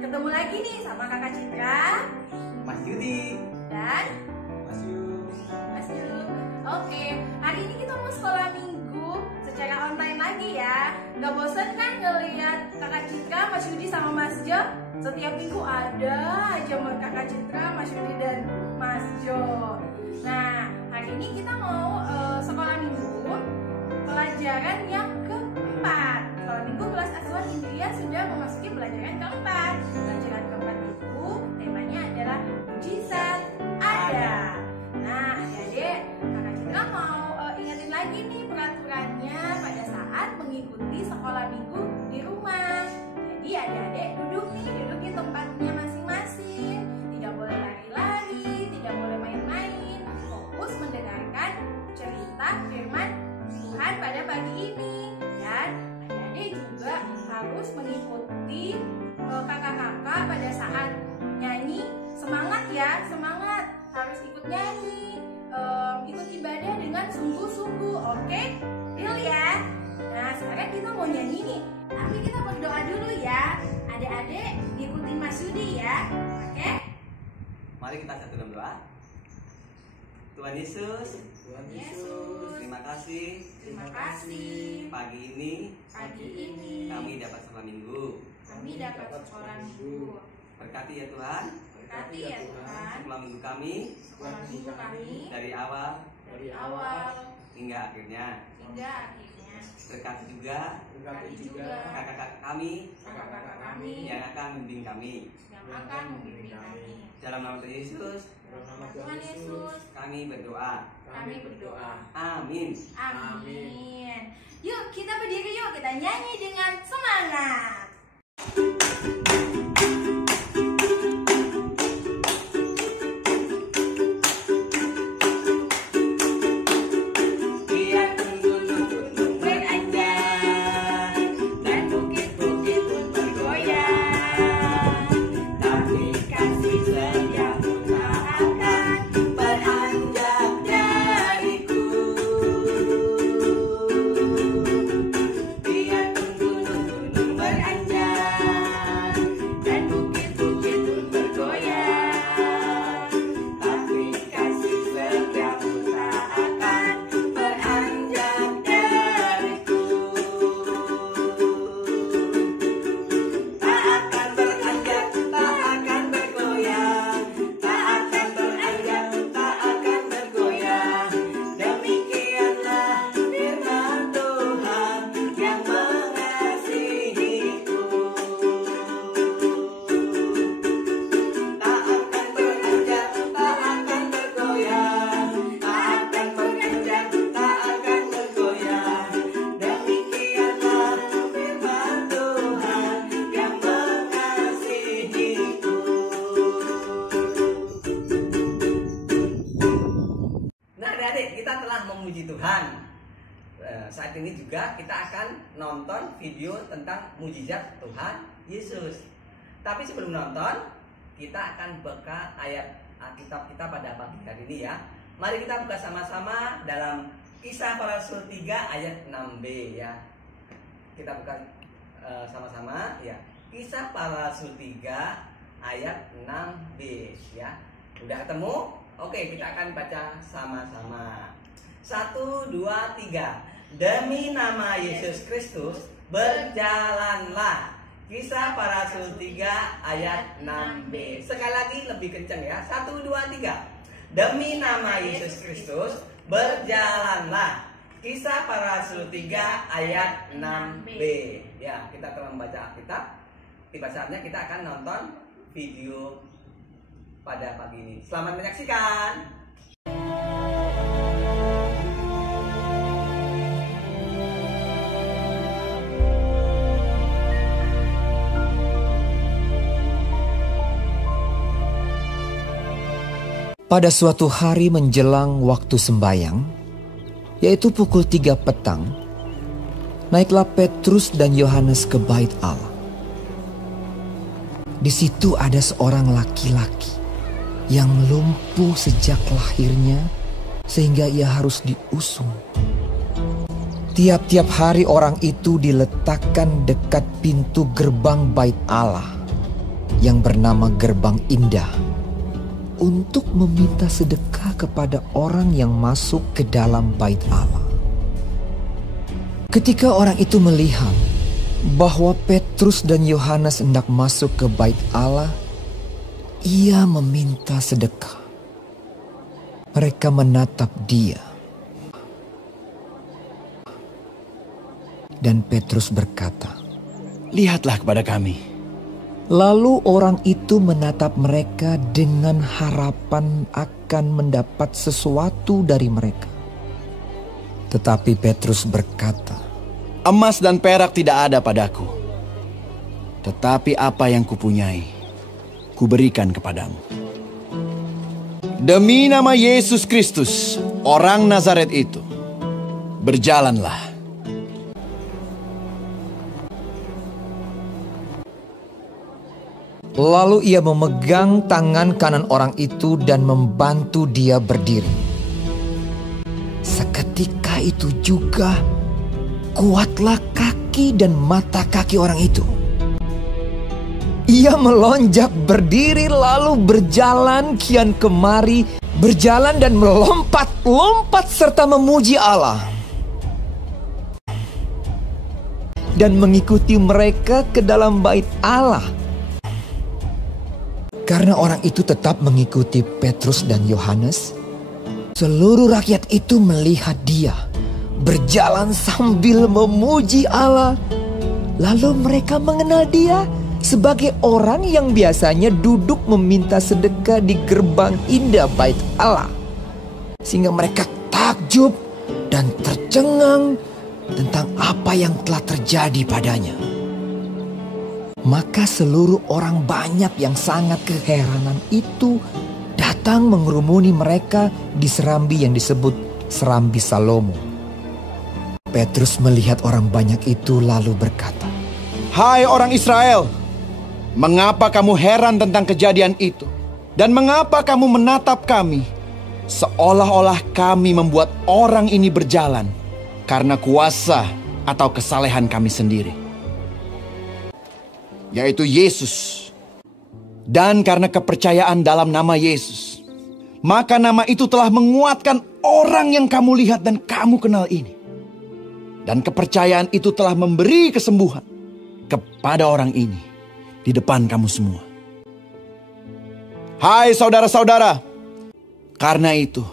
Ketemu lagi nih sama Kakak Citra, Mas Yudi, dan Mas Yu. Oke, hari ini kita mau sekolah minggu secara online lagi ya. Gak bosan kan ngeliat Kakak Citra, Mas Yudi sama Mas Jo? Setiap minggu ada aja mau Kakak Citra, Mas Yudi dan Mas Jo. Nah, hari ini kita mau sekolah minggu pelajaran yang keempat. Sekolah minggu kelas asuhan Indria sudah memasuki pelajaran keempat. Pelajaran keempat itu temanya adalah mujizat ada. Nah, adik-adik, Kakak Citra mau ingetin lagi nih peraturannya pada saat mengikuti sekolah minggu di rumah. Jadi adik-adik duduk di tempatnya masing-masing. Tidak boleh lari-lari, tidak boleh main-main. Fokus mendengarkan cerita firman Tuhan pada pagi ini. Dan adik-adik juga harus mengikuti kakak-kakak pada saat nyanyi. Semangat ya, semangat. Harus ikut nyanyi, ikut ibadah dengan sungguh-sungguh, oke? Deal ya? Nah, sekarang kita mau nyanyi nih. Tapi kita berdoa dulu ya. Adik-adik ikutin Mas Yudi ya, oke? Mari kita satu dalam doa. Tuhan Yesus, terima kasih pagi ini kami dapat sekolah minggu. Berkati ya Tuhan sekolah minggu kami dari awal hingga akhirnya. Berkati juga kakak-kakak kami yang akan membimbing kami. Dalam nama Tuhan Yesus kami berdoa. Amin. Yuk kita berdiri, yuk kita nyanyi dengan semangat. Kita telah memuji Tuhan. Saat ini juga kita akan nonton video tentang mujizat Tuhan Yesus. Tapi sebelum nonton, kita akan buka ayat Alkitab kita pada pagi hari ini ya. Mari kita buka sama-sama dalam Kisah Para Rasul 3 ayat 6b ya. Kita buka sama-sama ya. Kisah Para Rasul 3 ayat 6b ya. Udah ketemu? Oke, kita akan baca sama-sama. 1, 2, 3. Demi nama Yesus Kristus, berjalanlah. Kisah Para Rasul 3 ayat 6b. Sekali lagi lebih kencang ya. 1, 2, 3. Demi nama Yesus Kristus, berjalanlah. Kisah Para Rasul 3 ayat 6b. Ya, kita telah membaca Alkitab. Tiba saatnya kita akan nonton video pada pagi ini. Selamat menyaksikan. Pada suatu hari menjelang waktu sembayang, yaitu pukul 3 petang, naiklah Petrus dan Yohanes ke bait Allah. Di situ ada seorang laki-laki yang lumpuh sejak lahirnya sehingga ia harus diusung. Tiap-tiap hari orang itu diletakkan dekat pintu gerbang bait Allah yang bernama Gerbang Indah untuk meminta sedekah kepada orang yang masuk ke dalam bait Allah. Ketika orang itu melihat bahwa Petrus dan Yohanes hendak masuk ke bait Allah, ia meminta sedekah. Mereka menatap dia. Dan Petrus berkata, "Lihatlah kepada kami." Lalu orang itu menatap mereka dengan harapan akan mendapat sesuatu dari mereka. Tetapi Petrus berkata, "Emas dan perak tidak ada padaku, tetapi apa yang kupunyai, kuberikan kepadamu. Demi nama Yesus Kristus, orang Nazaret itu, berjalanlah." Lalu ia memegang tangan kanan orang itu dan membantu dia berdiri. Seketika itu juga kuatlah kaki dan mata kaki orang itu. Ia melonjak berdiri lalu berjalan kian kemari, berjalan dan melompat-lompat serta memuji Allah. Dan mengikuti mereka ke dalam bait Allah. Karena orang itu tetap mengikuti Petrus dan Yohanes, seluruh rakyat itu melihat dia berjalan sambil memuji Allah. Lalu mereka mengenal dia sebagai orang yang biasanya duduk meminta sedekah di gerbang indah bait Allah. Sehingga mereka takjub dan tercengang tentang apa yang telah terjadi padanya. Maka seluruh orang banyak yang sangat keheranan itu datang mengerumuni mereka di serambi yang disebut Serambi Salomo. Petrus melihat orang banyak itu lalu berkata, "Hai orang Israel, mengapa kamu heran tentang kejadian itu? Dan mengapa kamu menatap kami seolah-olah kami membuat orang ini berjalan karena kuasa atau kesalehan kami sendiri? Yaitu Yesus. Dan karena kepercayaan dalam nama Yesus, maka nama itu telah menguatkan orang yang kamu lihat dan kamu kenal ini. Dan kepercayaan itu telah memberi kesembuhan kepada orang ini di depan kamu semua. Hai saudara-saudara, karena itu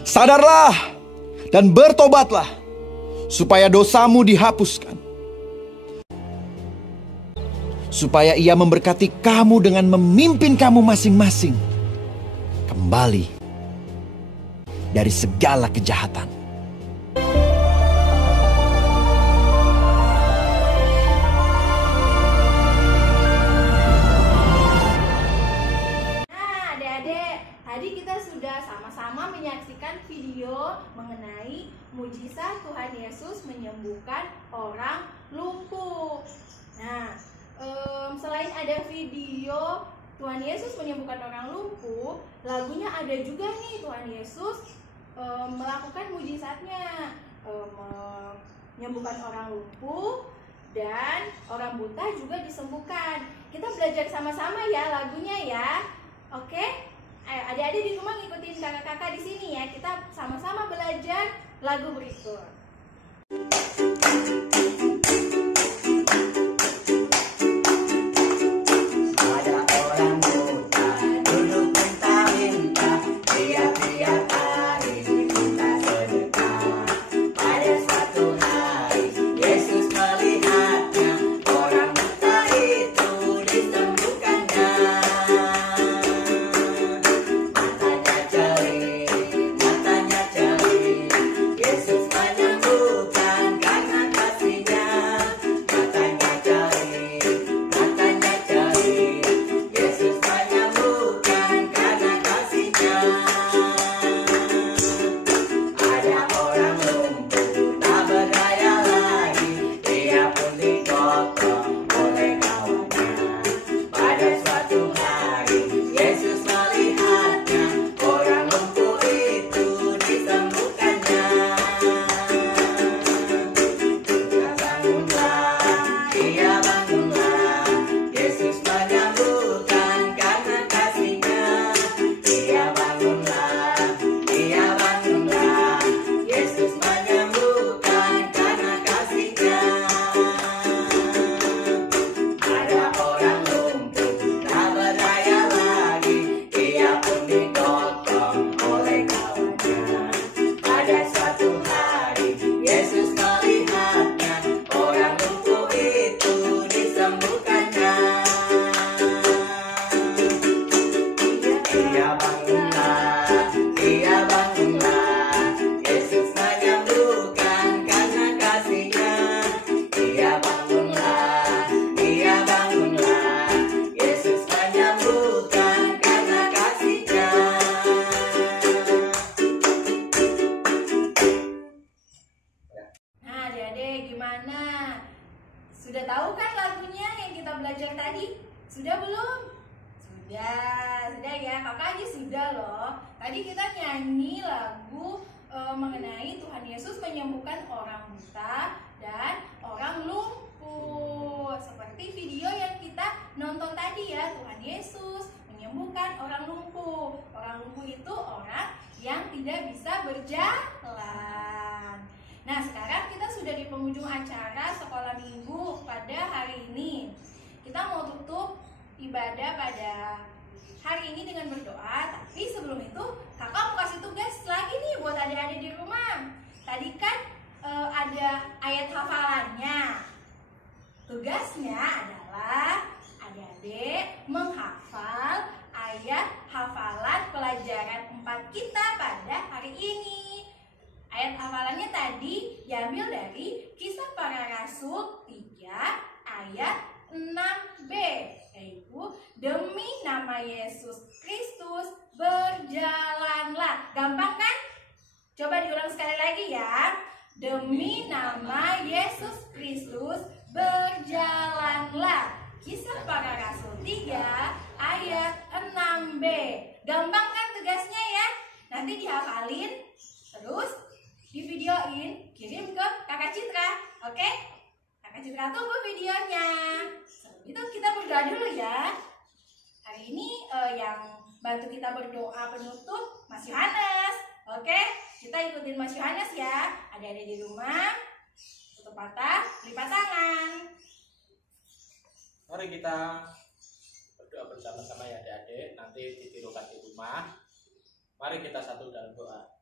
sadarlah dan bertobatlah supaya dosamu dihapuskan, supaya Ia memberkati kamu dengan memimpin kamu masing-masing kembali dari segala kejahatan." Nah, adik-adik, tadi kita sudah sama-sama menyaksikan video mengenai mujizat Tuhan Yesus menyembuhkan orang lumpuh. Nah, selain ada video Tuhan Yesus menyembuhkan orang lumpuh, lagunya ada juga nih Tuhan Yesus melakukan mujizatnya, menyembuhkan orang lumpuh dan orang buta juga disembuhkan. Kita belajar sama-sama ya lagunya ya. Oke? Ayo adik-adik di rumah ngikutin kakak-kakak di sini ya. Kita sama-sama belajar lagu berikut. Yesus menyembuhkan karena Sudah belum? Sudah ya, kakak aja sudah loh. Tadi kita nyanyi lagu mengenai Tuhan Yesus menyembuhkan orang buta dan orang lumpuh. Seperti video yang kita nonton tadi ya, Tuhan Yesus menyembuhkan orang lumpuh. Orang lumpuh itu orang yang tidak bisa berjalan. Nah, sekarang kita sudah di penghujung acara sekolah minggu pada hari ini. Kita mau tutup ibadah pada hari ini dengan berdoa, tapi sebelum itu kakak mau kasih tugas lagi nih buat adik-adik di rumah. Tadi kan ada ayat hafalannya. Tugasnya adalah adik-adik menghafal ayat hafalan pelajaran 4 kita pada hari ini. Ayat hafalannya tadi diambil dari Kisah Para Rasul 3 ayat 6b, yaitu demi nama Yesus Kristus berjalanlah. Gampang kan? Coba diulang sekali lagi ya. Demi nama Yesus Kristus berjalanlah. Kisah Para Rasul 3 ayat 6b. Gampang kan tugasnya ya? Nanti dihafalin, terus divideoin, kirim ke Kakak Citra. Oke? Kakak Citra tunggu videonya. Itu kita berdoa dulu ya. Hari ini yang bantu kita berdoa penutup Mas Yohanes. Oke, kita ikutin Mas Yohanes ya. Adik-adik di rumah, tutup mata, lipat tangan. Mari kita berdoa bersama-sama ya adik-adik. Nanti ditirukan di rumah. Mari kita satu dalam doa.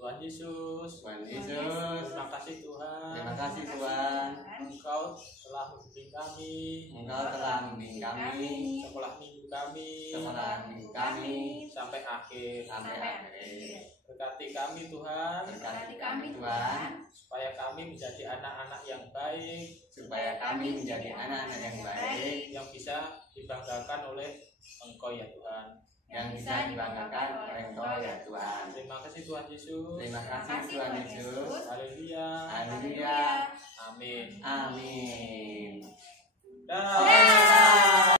Tuhan Yesus, terima kasih Tuhan. Terima kasih Tuhan. Engkau telah membimbing kami. Engkau telah membimbing kami. Sekolah minggu kami. Sekolah minggu kami. Sampai akhir. Sampai akhir. Berkati kami Tuhan. Berkati kami Tuhan. Supaya kami menjadi anak-anak yang baik. Supaya kami menjadi anak-anak yang baik. Yang bisa dibanggakan oleh Engkau ya Tuhan. Yang bisa dibanggakan oleh Engkau ya Tuhan. Terima kasih Tuhan Yesus. Terima kasih Tuhan Yesus. Haleluya. Haleluya. Amin. Amin. Dah.